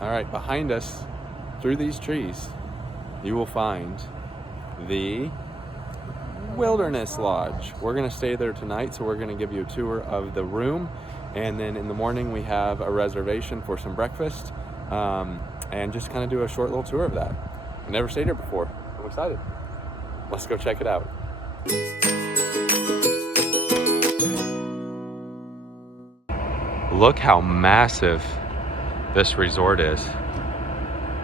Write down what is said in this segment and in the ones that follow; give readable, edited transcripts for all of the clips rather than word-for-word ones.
All right, behind us, through these trees, you will find the Wilderness Lodge. We're gonna stay there tonight, so we're gonna give you a tour of the room, and then in the morning we have a reservation for some breakfast, and just kind of do a short little tour of that. I've never stayed here before. I'm excited. Let's go check it out. Look how massive this resort is.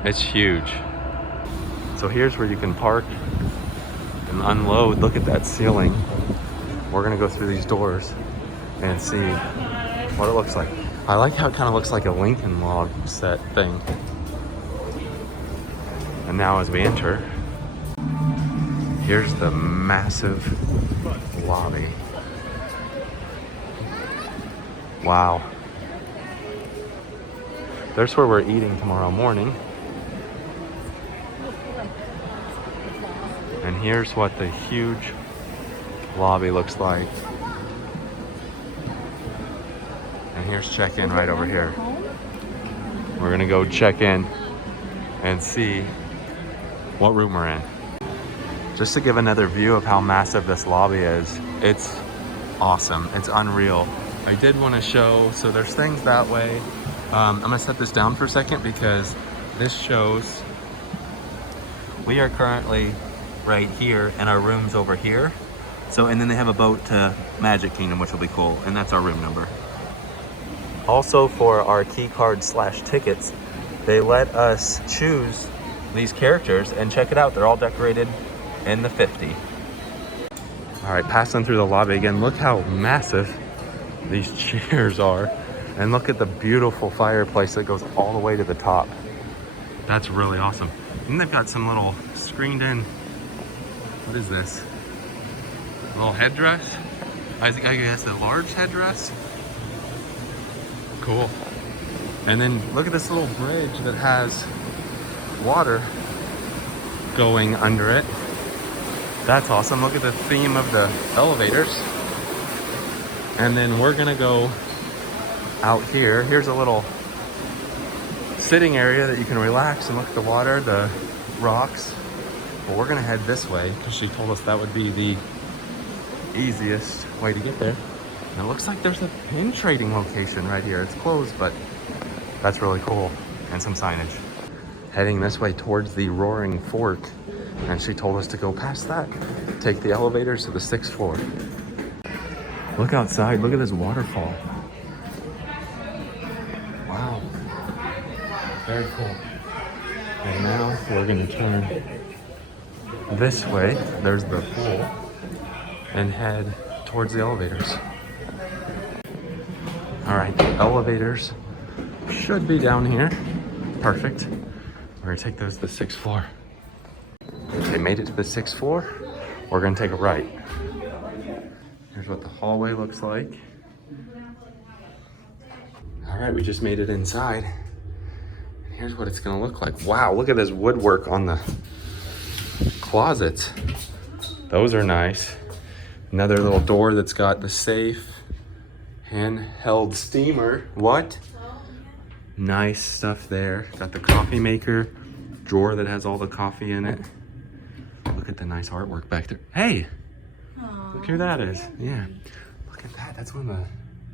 It's huge. So here's where you can park and unload. Look at that ceiling. We're gonna go through these doors and see what it looks like. I like how it kind of looks like a Lincoln log set thing. And now as we enter, here's the massive lobby. Wow. There's where we're eating tomorrow morning. And here's what the huge lobby looks like. And here's check-in right over here. We're gonna go check in and see what room we're in. Just to give another view of how massive this lobby is, it's awesome, it's unreal. I did want to show, so there's things that way. I'm gonna set this down for a second because this shows we are currently right here and our room's over here. So, and then they have a boat to Magic Kingdom, which will be cool, and that's our room number. Also for our key cards / tickets, they let us choose these characters, and check it out, they're all decorated in the 50. All right, passing through the lobby again, look how massive these chairs are. And look at the beautiful fireplace that goes all the way to the top. That's really awesome. And they've got some little screened in, what is this? A little headdress? I guess a large headdress? Cool. And then look at this little bridge that has water going under it. That's awesome. Look at the theme of the elevators. And then we're gonna go out here. Here's a little sitting area that you can relax and look at the water, the rocks. But we're gonna head this way because she told us that would be the easiest way to get there. And it looks like there's a pin trading location right here. It's closed, but that's really cool. And some signage. Heading this way towards the Roaring Fork. And she told us to go past that, take the elevators to the 6th floor. Look outside, look at this waterfall. Wow, very cool. And now we're gonna turn this way, there's the pool, and head towards the elevators. All right, the elevators should be down here. Perfect. We're gonna take those to the 6th floor. Okay, made it to the 6th floor. We're gonna take a right. Here's what the hallway looks like. All right, we just made it inside. And here's what it's gonna look like. Wow, look at this woodwork on the closets. Those are nice. Another little door that's got the safe, handheld steamer. What? Nice stuff there. Got the coffee maker, drawer that has all the coffee in it. Look at the nice artwork back there. Hey, look who that is. Yeah, look at that. That's one of the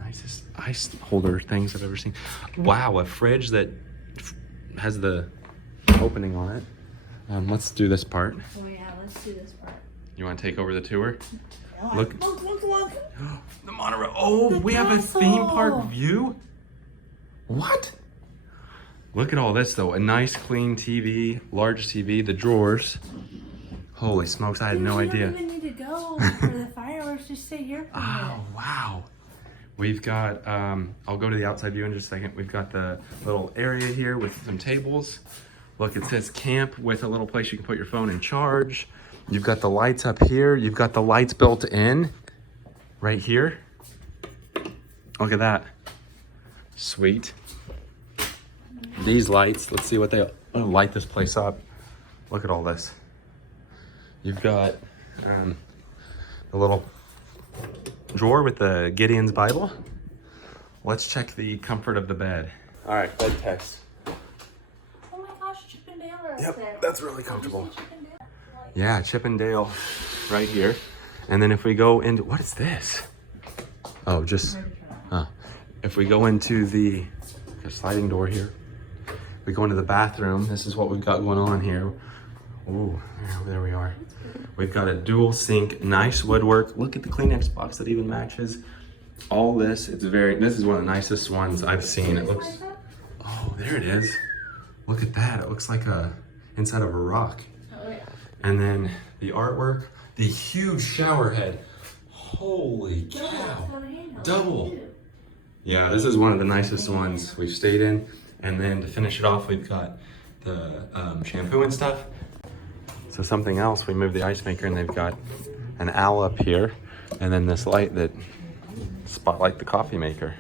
nicest ice holder things I've ever seen. Wow, a fridge that has the opening on it. Let's do this part. Oh yeah, let's do this part. You want to take over the tour? Yeah. Look. Look. The monorail. Oh, we have a theme park view? What? Look at all this though. A nice clean TV, large TV, the drawers. Holy smokes, I had no idea. You don't even need to go for the fireworks, just stay here for a minute. Oh, wow. We've got, I'll go to the outside view in just a second. We've got the little area here with some tables. Look, it says camp with a little place you can put your phone and charge. You've got the lights up here. You've got the lights built in right here. Look at that. Sweet. These lights, let's see what they light this place up. Look at all this. You've got a little drawer with the Gideon's Bible. Let's check the comfort of the bed. All right, bed test. Yep, that's really comfortable. Yeah, Chippendale right here. And then if we go into, what is this? Oh, just, if we go into the sliding door here, we go into the bathroom. This is what we've got going on here. Ooh, there we are. We've got a dual sink, nice woodwork. Look at the Kleenex box that even matches all this. This is one of the nicest ones I've seen. It looks, oh, there it is. Look at that. It looks like inside of a rock. Oh, yeah. And then the artwork, the huge shower head. Holy cow. Double. Yeah, this is one of the nicest ones we've stayed in. And then to finish it off, we've got the shampoo and stuff. So something else, we moved the ice maker and they've got an owl up here and then this light that spotlight the coffee maker.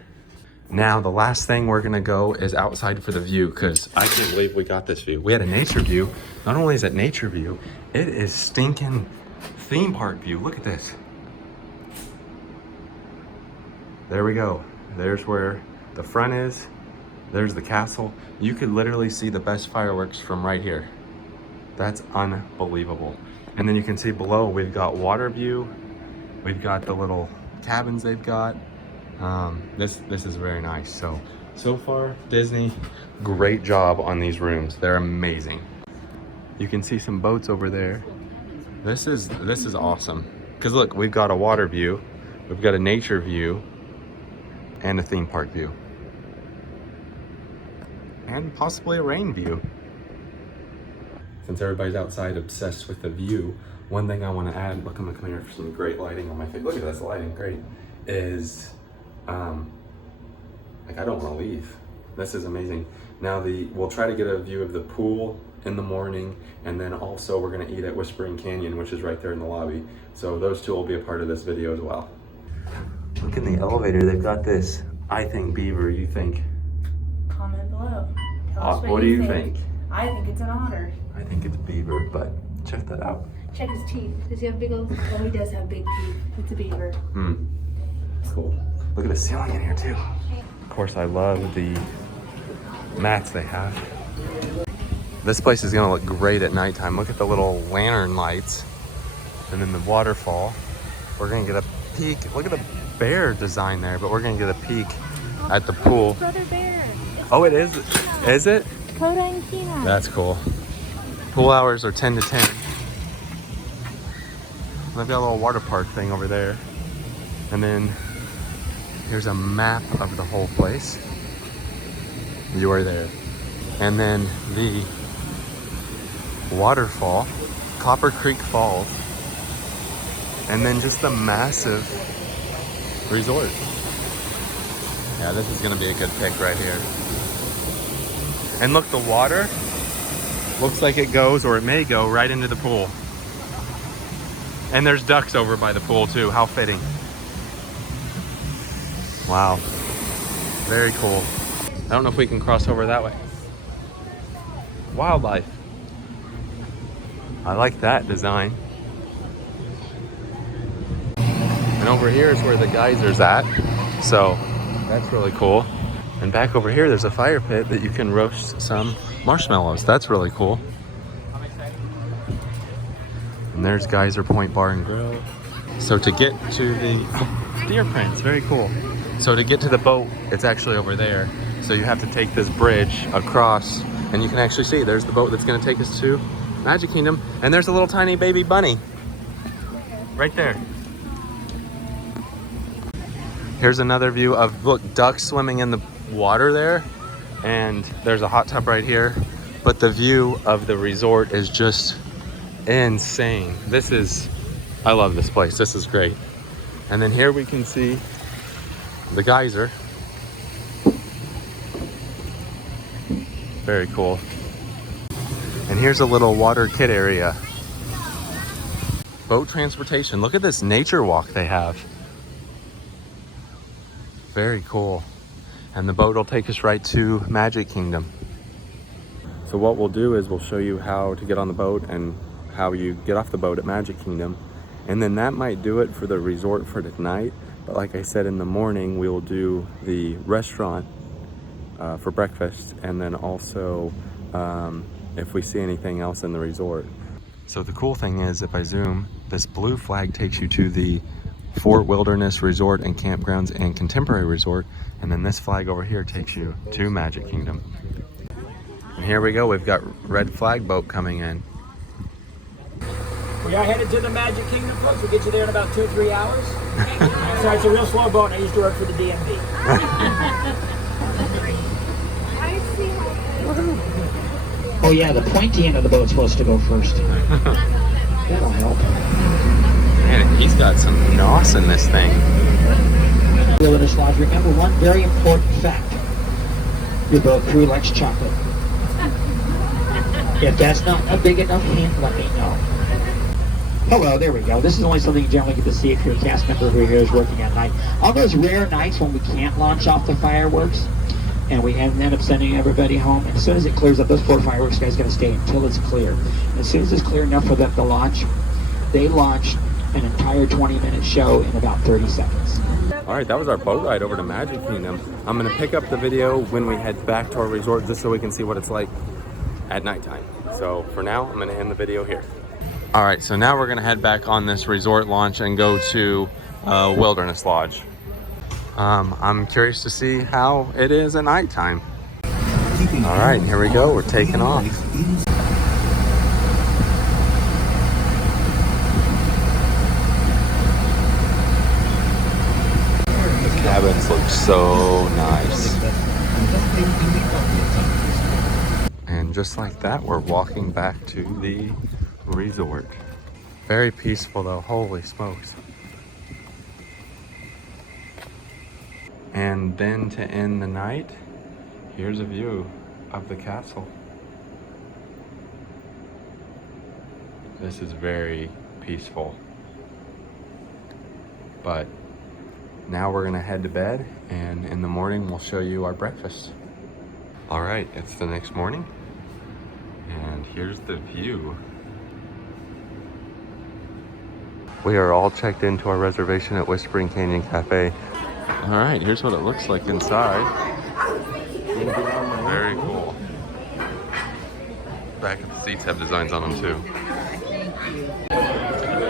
Now the last thing we're gonna go is outside for the view, because I can't believe we got this view. We had a nature view. Not only is it nature view, it is stinking theme park view. Look at this. There we go. There's where the front is. There's the castle. You could literally see the best fireworks from right here. That's unbelievable. And then you can see below, we've got water view. We've got the little cabins they've got. This is very nice. So far, Disney, great job on these rooms. They're amazing. You can see some boats over there. This is awesome. Because look, we've got a water view, we've got a nature view, and a theme park view. And possibly a rain view. Since everybody's outside obsessed with the view, one thing I want to add, look, I'm gonna come here for some great lighting on my face. Look at this lighting, great. Is, like I don't want to leave. This is amazing. Now we'll try to get a view of the pool in the morning, and then also we're gonna eat at Whispering Canyon, which is right there in the lobby. So those two will be a part of this video as well. Look in the elevator, they've got this, I think beaver, you think? Comment below. Tell us What do you think? I think it's an otter. I think it's beaver, but check that out. Check his teeth. Does he have big old? Oh, he does have big teeth. It's a beaver. Cool. Look at the ceiling in here too. Of course, I love the mats they have. This place is gonna look great at nighttime. Look at the little lantern lights, and then the waterfall. We're gonna get a peek. Look at the bear design there, but we're gonna get a peek at the pool. Brother bear. Oh, it is. Is it? Coda and Kina. That's cool. Pool hours are 10 to 10. They've got a little water park thing over there. And then here's a map of the whole place. You are there. And then the waterfall, Copper Creek Falls. And then just the massive resort. Yeah, this is gonna be a good pick right here. And look, the water looks like it goes, or it may go, right into the pool. And there's ducks over by the pool too. How fitting. Wow. Very cool. I don't know if we can cross over that way. Wildlife. I like that design. And over here is where the geyser's at. So that's really cool. And back over here, there's a fire pit that you can roast some marshmallows. That's really cool. And there's Geyser Point Bar and Grill. So to get to the deer prints, very cool. So to get to the boat, it's actually over there. So you have to take this bridge across, and you can actually see there's the boat that's gonna take us to Magic Kingdom. And there's a little tiny baby bunny right there. Here's another view of, look, ducks swimming in the water there. And there's a hot tub right here. But the view of the resort is just insane. I love this place. This is great. And then here we can see the geyser. Very cool. And here's a little water kid area. Boat transportation. Look at this nature walk they have. Very cool. And the boat will take us right to Magic Kingdom. So what we'll do is we'll show you how to get on the boat and how you get off the boat at Magic Kingdom. And then that might do it for the resort for tonight. But like I said, in the morning, we will do the restaurant for breakfast, and then also if we see anything else in the resort. So the cool thing is, if I zoom, this blue flag takes you to the Fort Wilderness Resort and Campgrounds and Contemporary Resort, and then this flag over here takes you to Magic Kingdom. And here we go, we've got red flag boat coming in. We are headed to the Magic Kingdom, folks. We'll get you there in about 2 or 3 hours. So it's a real slow boat. I used to work for the DMV. Oh yeah, the pointy end of the boat's supposed to go first. That'll help. Man, he's got some nos in this thing. Wilderness Lodge. Remember one very important fact. Your boat crew likes chocolate. If that's not a big enough hint, let me know. Hello, there we go. This is only something you generally get to see if you're a cast member who is working at night. On those rare nights when we can't launch off the fireworks, and we end up sending everybody home, and as soon as it clears up, those 4 fireworks guys got to stay until it's clear. And as soon as it's clear enough for them to launch, they launch an entire 20-minute show in about 30 seconds. All right, that was our boat ride over to Magic Kingdom. I'm gonna pick up the video when we head back to our resort just so we can see what it's like at nighttime. So for now, I'm gonna end the video here. All right, so now we're gonna head back on this resort launch and go to Wilderness Lodge. I'm curious to see how it is at nighttime. All right, here we go, we're taking off. The cabins look so nice. And just like that, we're walking back to the resort. Very peaceful though, holy smokes. And then to end the night, here's a view of the castle. This is very peaceful. But now we're gonna head to bed, and in the morning we'll show you our breakfast. All right, it's the next morning, and here's the view. We are all checked into our reservation at Whispering Canyon Cafe. All right, here's what it looks like inside. Very cool. Back of the seats have designs on them too.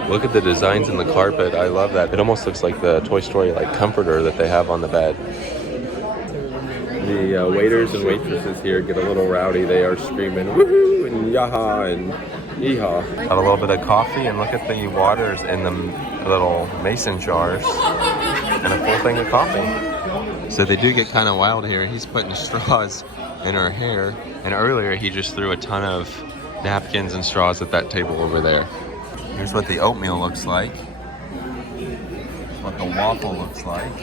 Look at the designs in the carpet. I love that. It almost looks like the Toy Story like comforter that they have on the bed. The waiters and waitresses here get a little rowdy. They are screaming woohoo and yaha and yeehaw. Have a little bit of coffee, and look at the waters in the little mason jars, and a full thing of coffee. So they do get kind of wild here. He's putting straws in her hair, and earlier he just threw a ton of napkins and straws at that table over there. Here's what the oatmeal looks like. Here's what the waffle looks like.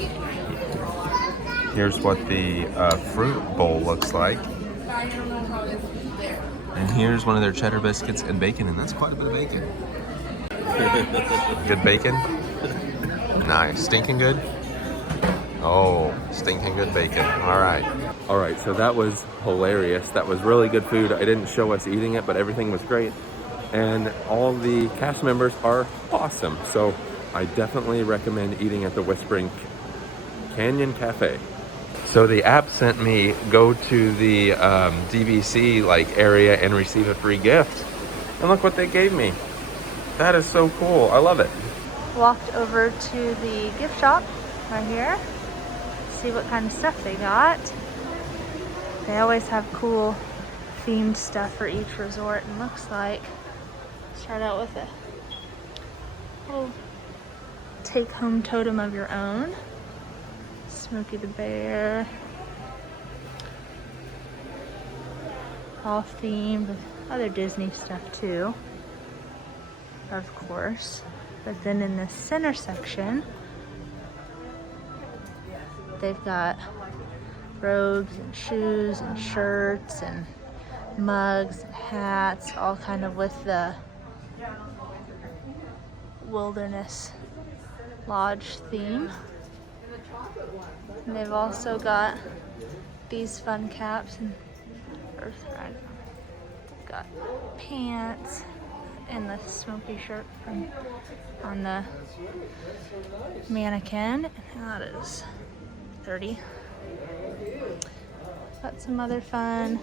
Here's what the fruit bowl looks like. And here's one of their cheddar biscuits and bacon, and that's quite a bit of bacon. Good bacon? Nice. Stinking good? Oh, stinking good bacon. All right. All right, so that was hilarious. That was really good food. I didn't show us eating it, but everything was great. And all the cast members are awesome. So I definitely recommend eating at the Whispering Canyon Cafe. So the app sent me go to the DVC like area and receive a free gift. And look what they gave me. That is so cool. I love it. Walked over to the gift shop right here. See what kind of stuff they got. They always have cool themed stuff for each resort, and looks like, start out with a little take-home totem of your own. Smokey the Bear. All themed with other Disney stuff too, of course. But then in the center section, they've got robes and shoes and shirts and mugs and hats, all kind of with the Wilderness Lodge theme. And they've also got these fun caps and Earth Ride. Got pants and the smoky shirt from on the mannequin. That is $30. Got some other fun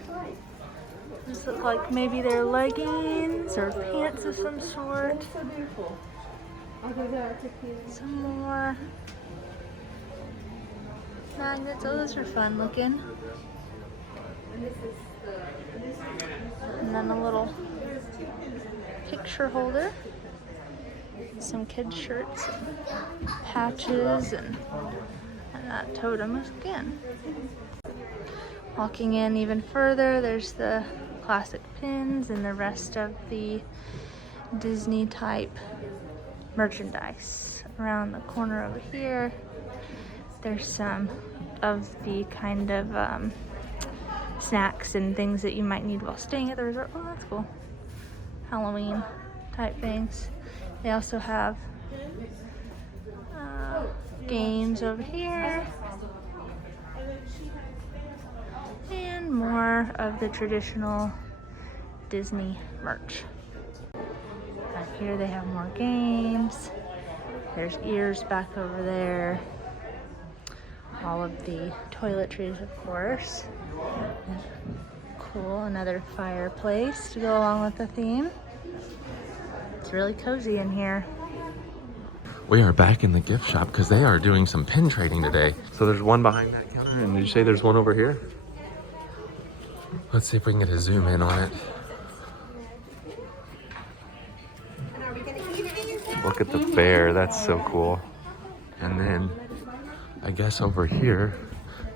These look like maybe they're leggings or pants of some sort. So beautiful. Some more magnets. Oh, those are fun looking. And then a little picture holder. Some kids' shirts, and patches, and that totem again. Walking in even further, there's the classic pins and the rest of the Disney type merchandise. Around the corner over here, there's some of the kind of snacks and things that you might need while staying at the resort. Oh, that's cool. Halloween type things. They also have games over here. And more of the traditional Disney merch. Back here they have more games. There's ears back over there. All of the toiletries, of course. Cool, another fireplace to go along with the theme. It's really cozy in here. We are back in the gift shop because they are doing some pin trading today. So there's one behind that counter, and did you say there's one over here? Let's see if we can get a zoom in on it. Look at the bear, that's so cool. And then I guess over here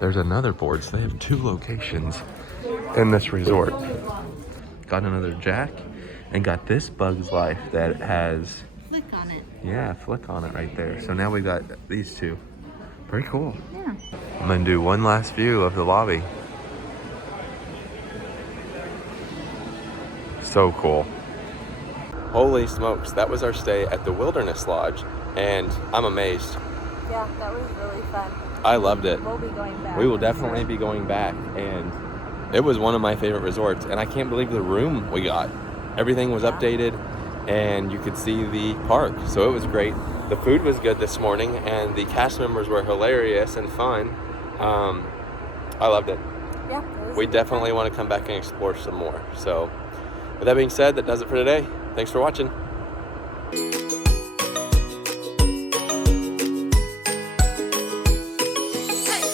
there's another board. So they have 2 locations in this resort. Got another Jack and got this Bug's Life that has Flick on it. yeah, flick on it right there. So now we got these 2. Very cool. Yeah. I'm gonna do one last view of the lobby. So cool. Holy smokes, that was our stay at the Wilderness Lodge, and I'm amazed. Yeah, that was really fun. I loved it. We'll be going back. We will definitely be going back, and it was one of my favorite resorts, and I can't believe the room we got. Everything was updated, and you could see the park, so it was great. The food was good this morning, and the cast members were hilarious and fun. I loved it. Yeah. We definitely want to come back and explore some more. So with that being said, that does it for today. Thanks for watching.